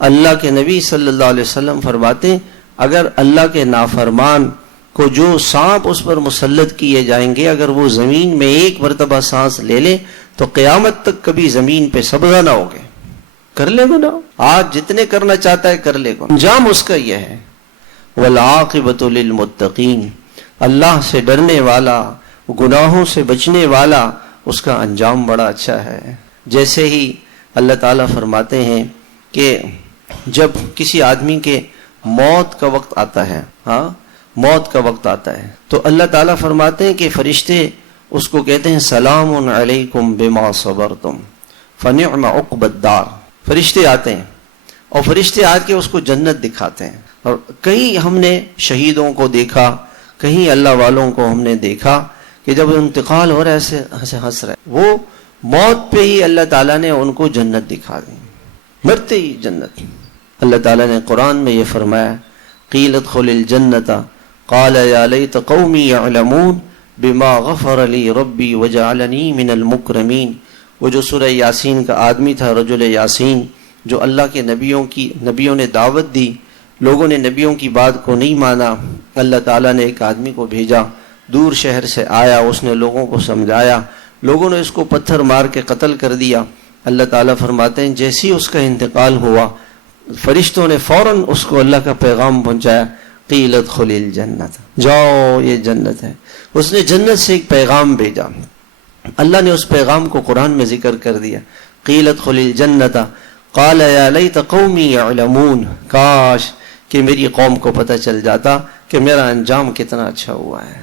اللہ کے نبی صلی اللہ علیہ وسلم فرماتے ہیں اگر اللہ کے نافرمان کو جو سانپ اس پر مسلط کیے جائیں گے، اگر وہ زمین میں ایک مرتبہ سانس لے لے تو قیامت تک کبھی زمین پہ سبزہ نہ ہوگے. کر لے گا نا، آج جتنے کرنا چاہتا ہے کر لے گا. انجام اس کا یہ ہے والعاقبۃ للمتقین، اللہ سے ڈرنے والا، گناہوں سے بچنے والا، اس کا انجام بڑا اچھا ہے. جیسے ہی اللہ تعالیٰ فرماتے ہیں کہ جب کسی آدمی کے موت کا وقت آتا ہے، موت کا وقت آتا ہے، تو اللہ تعالیٰ فرماتے ہیں کہ فرشتے اس کو کہتے ہیں سلام علیکم بما صبرتم فنعم عقبی الدار. فرشتے آتے ہیں اور فرشتے آ کے اس کو جنت دکھاتے ہیں. اور کہیں ہم نے شہیدوں کو دیکھا، کہیں اللہ والوں کو ہم نے دیکھا کہ جب انتقال ہو رہا ہے ایسے ہنس رہے، وہ موت پہ ہی اللہ تعالیٰ نے ان کو جنت دکھا دی، مرتے ہی جنت. اللہ تعالیٰ نے قرآن میں یہ فرمایا قیل ادخل الجنت قال یا لیت قومی یعلمون بما غفر لی ربی وجعلنی من المکرمین. وہ جو سورہ یاسین کا آدمی تھا، رجل یاسین، جو اللہ کے نبیوں نے دعوت دی، لوگوں نے نبیوں کی بات کو نہیں مانا. اللہ تعالیٰ نے ایک آدمی کو بھیجا، دور شہر سے آیا، اس نے لوگوں کو سمجھایا، لوگوں نے اس کو پتھر مار کے قتل کر دیا. اللہ تعالیٰ فرماتے ہیں جیسی اس کا انتقال ہوا، فرشتوں نے فوراً اس کو اللہ کا پیغام پہنچایا قیل ادخل الجنت، جاؤ یہ جنت ہے. اس نے جنت سے ایک پیغام بھیجا، اللہ نے اس پیغام کو قرآن میں ذکر کر دیا قیل ادخل الجنت قال یا لیت قومی یعلمون، کاش کہ میری قوم کو پتہ چل جاتا کہ میرا انجام کتنا اچھا ہوا ہے.